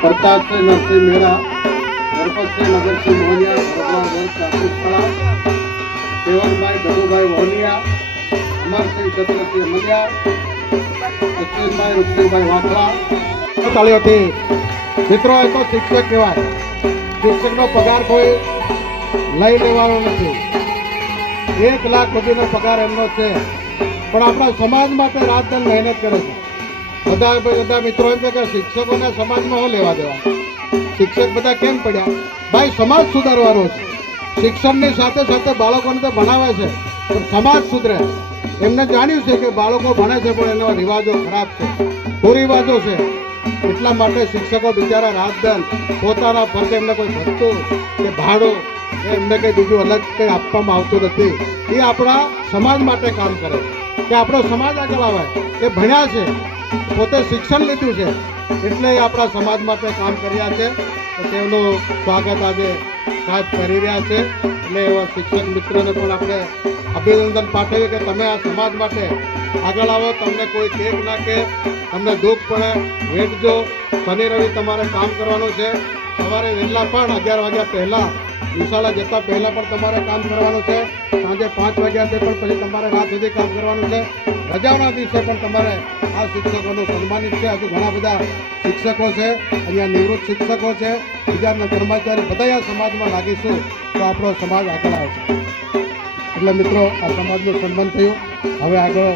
પ્રતાપસિંહ નરસિંહ મેળા ગણપતસિંહ નગરસિંહ મોહનિયા વર્ગ કાકુસળા કેવલભાઈ, ધનુભાઈ મોહનિયા અમરસિંહ ચતુરસિંહ મલિયા સચિનભાઈ રૂપસિંહભાઈ વાંકડા હતી. મિત્રો, એ તો શિક્ષક કહેવાય. શિક્ષકનો પગાર કોઈ લઈ લેવાનો નથી. એક લાખ સુધીનો પગાર એમનો છે. પણ આપણા સમાજ માટે રાત મહેનત કરે છે. બધા બધા મિત્રો એમ કે શિક્ષકોને સમાજમાં શું લેવા દેવા? શિક્ષક બધા કેમ પડ્યા? ભાઈ, સમાજ સુધારવાનો છે. શિક્ષણની સાથે સાથે બાળકોને તો ભણાવે છે, પણ સમાજ સુધરે. એમને જાણ્યું છે કે બાળકો ભણે છે, પણ એના રિવાજો ખરાબ છે કુરિવાજો છે. એટલા માટે શિક્ષકો બિચારા રાત પોતાના ફરતે એમને કોઈ ભથ્થું કે ભાડું એમને કંઈ બીજું અલગ કંઈ આપવામાં આવતું નથી. એ આપણા સમાજ માટે કામ કરે કે આપણો સમાજ આગળ આવે. એ ભણ્યા છે. પોતે શિક્ષણ લીધું છે. એટલે એ આપણા સમાજ માટે કામ કર્યા છે. તો તેમનું સ્વાગત આજે સાહેબ કરી રહ્યા છે. એટલે એવા શિક્ષક મિત્રોને પણ આપણે અભિનંદન પાઠવીએ કે તમે આ સમાજ માટે આગળ આવો, તમને કોઈ કેક ના કે, તમને દુઃખ પડે, વેઠજો. શનિ, રવિ તમારે કામ કરવાનું છે. સવારે વહેલા પણ અગિયાર વાગ્યા પહેલાં, વિશાળા જતા પહેલાં પણ તમારે કામ કરવાનું છે. સાંજે પાંચ વાગ્યાથી પણ પછી તમારે રાત સુધી કામ કરવાનું છે. રજાઓના દિવસે પણ તમારે આ શિક્ષકોનું સન્માનિત છે. હજુ ઘણા બધા શિક્ષકો છે. અહીંયા નિવૃત્ત શિક્ષકો છે. બીજા કર્મચારી બધા સમાજમાં લાગીશું તો આપણો સમાજ આગળ આવશે. એટલે મિત્રો, આ સમાજનું સન્માન થયું. હવે આગળ